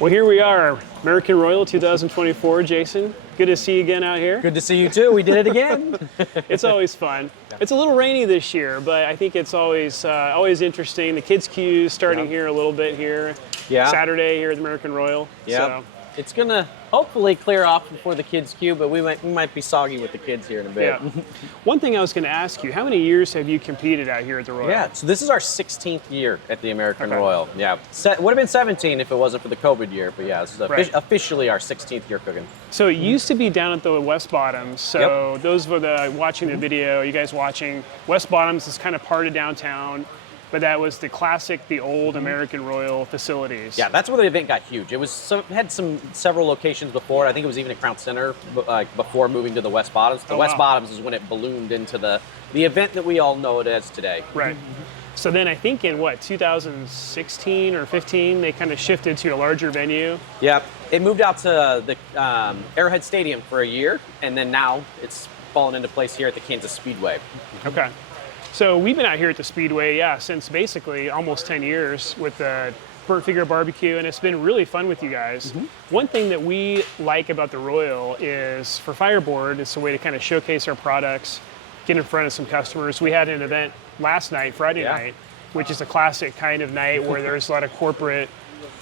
Well, here we are, American Royal 2024, Jason. Good to see you again out here. Good to see you too. We did it again. It's always fun. It's a little rainy this year, but I think it's always interesting. The kids' queues starting here a little bit here. Yeah. Saturday here at the American Royal. Yeah. So. It's gonna hopefully clear off before the kids' queue, but we might be soggy with the kids here in a bit. Yeah. One thing I was going to ask you: how many years have you competed out here at the Royal? Yeah. So this is our 16th year at the American Royal. Yeah. Would have been 17 if it wasn't for the COVID year, but yeah, this is officially our 16th year cooking. So it used to be down at the West Bottoms. So those were watching the video, you guys watching, West Bottoms is kind of part of downtown. But that was the classic, the old American Royal facilities. Yeah, that's where the event got huge. It had several locations before. I think it was even at Crown Center before moving to the West Bottoms. The West Bottoms is when it ballooned into the event that we all know it as today. Right. So then I think in 2016 or 15, they kind of shifted to a larger venue. Yep. It moved out to the Arrowhead Stadium for a year, and then now it's fallen into place here at the Kansas Speedway. Okay. So we've been out here at the Speedway, since basically almost 10 years with the Burnt Finger barbecue, and it's been really fun with you guys. One thing that we like about the Royal is, for FireBoard, it's a way to kind of showcase our products, get in front of some customers. We had an event last night, Friday night, which is a classic kind of night where there's a lot of corporate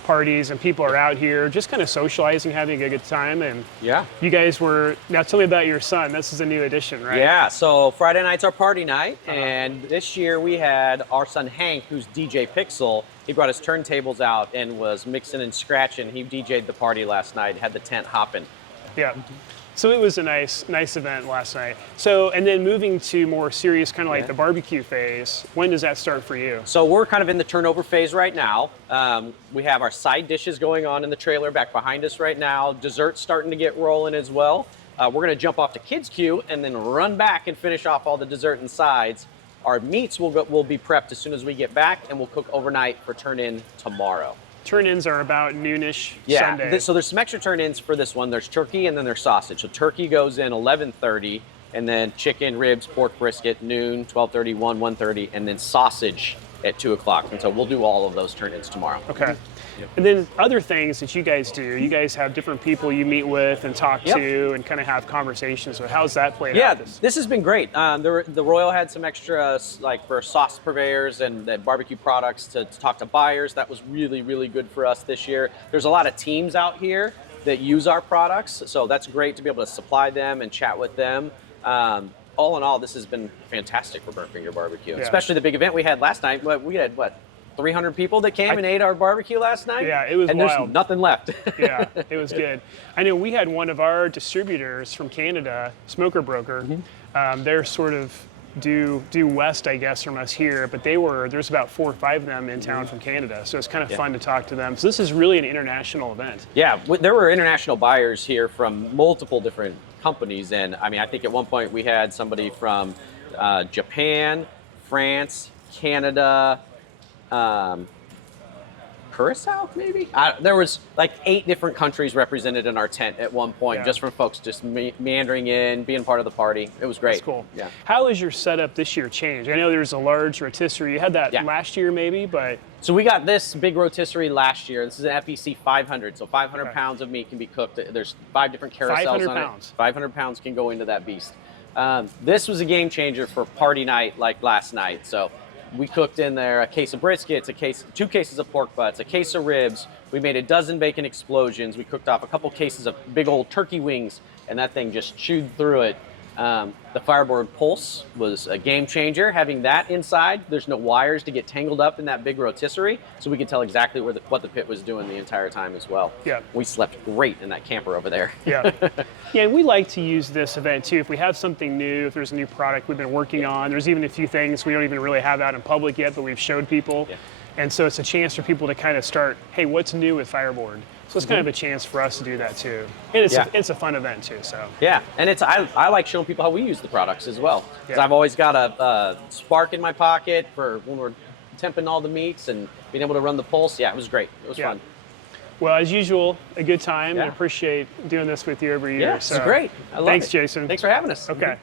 parties and people are out here just kind of socializing, having a good time. And you guys now tell me about your son. This is a new addition, right? Yeah, so Friday night's our party night, and this year we had our son Hank, who's DJ Pixel. He brought his turntables out and was mixing and scratching. He DJ'd the party last night, had the tent hopping. Yeah. So it was a nice event last night. So, and then moving to more serious, kind of like the barbecue phase, when does that start for you? So we're kind of in the turnover phase right now. We have our side dishes going on in the trailer back behind us right now. Desserts starting to get rolling as well. We're gonna jump off to kids queue and then run back and finish off all the dessert and sides. Our meats will be prepped as soon as we get back, and we'll cook overnight for turn-in tomorrow. Turn-ins are about noonish Sunday. So there's some extra turn-ins for this one. There's turkey and then there's sausage. So turkey goes in 11:30, and then chicken, ribs, pork brisket, noon, 12:30, 1:30, and then sausage at 2 o'clock. And so we'll do all of those turn-ins tomorrow. Okay. And then other things that you guys do, you guys have different people you meet with and talk to and kind of have conversations with. How's that played out? Yeah, this has been great. The Royal had some extra, like for sauce purveyors and barbecue products to talk to buyers. That was really, really good for us this year. There's a lot of teams out here that use our products, so that's great to be able to supply them and chat with them. All in all, this has been fantastic for Burnt Finger Barbecue, especially the big event we had last night. We had, 300 people that came and ate our barbecue last night? Yeah, it was wild. There's nothing left. Yeah, it was good. I know we had one of our distributors from Canada, Smoker Broker. They're sort of due west, I guess, from us here, but there's about 4 or 5 of them in town from Canada, so it's kind of fun to talk to them. So this is really an international event. Yeah, there were international buyers here from multiple different companies, and I mean, I think at one point we had somebody from Japan, France, Canada, Curacao, maybe? There was like 8 different countries represented in our tent at one point, just from folks just meandering in, being part of the party. It was great. That's cool. Yeah. How has your setup this year changed? I know there's a large rotisserie. You had that last year maybe, but... So we got this big rotisserie last year. This is an FEC 500, so 500 pounds of meat can be cooked. There's 5 different carousels 500 on pounds. it. 500 pounds can go into that beast. This was a game changer for party night like last night. So we cooked in there a case of briskets, 2 cases of pork butts, a case of ribs. We made a dozen bacon explosions. We cooked off a couple cases of big old turkey wings, and that thing just chewed through it. The FireBoard Pulse was a game changer. Having that inside, there's no wires to get tangled up in that big rotisserie, so we could tell exactly what the pit was doing the entire time as well. Yeah. We slept great in that camper over there. Yeah. Yeah, and we like to use this event too. If we have something new, if there's a new product we've been working on, there's even a few things we don't even really have out in public yet, but we've showed people. Yeah. And so it's a chance for people to kind of start, hey, what's new with FireBoard? So it's kind of a chance for us to do that too. And it's a fun event too, so. Yeah, and I like showing people how we use the products as well. Because I've always got a spark in my pocket for when we're temping all the meats and being able to run the pulse. Yeah, it was great. It was fun. Well, as usual, a good time. I appreciate doing this with you every year. Yeah, so. it's great. I love it. Thanks, Jason. Thanks for having us. Okay.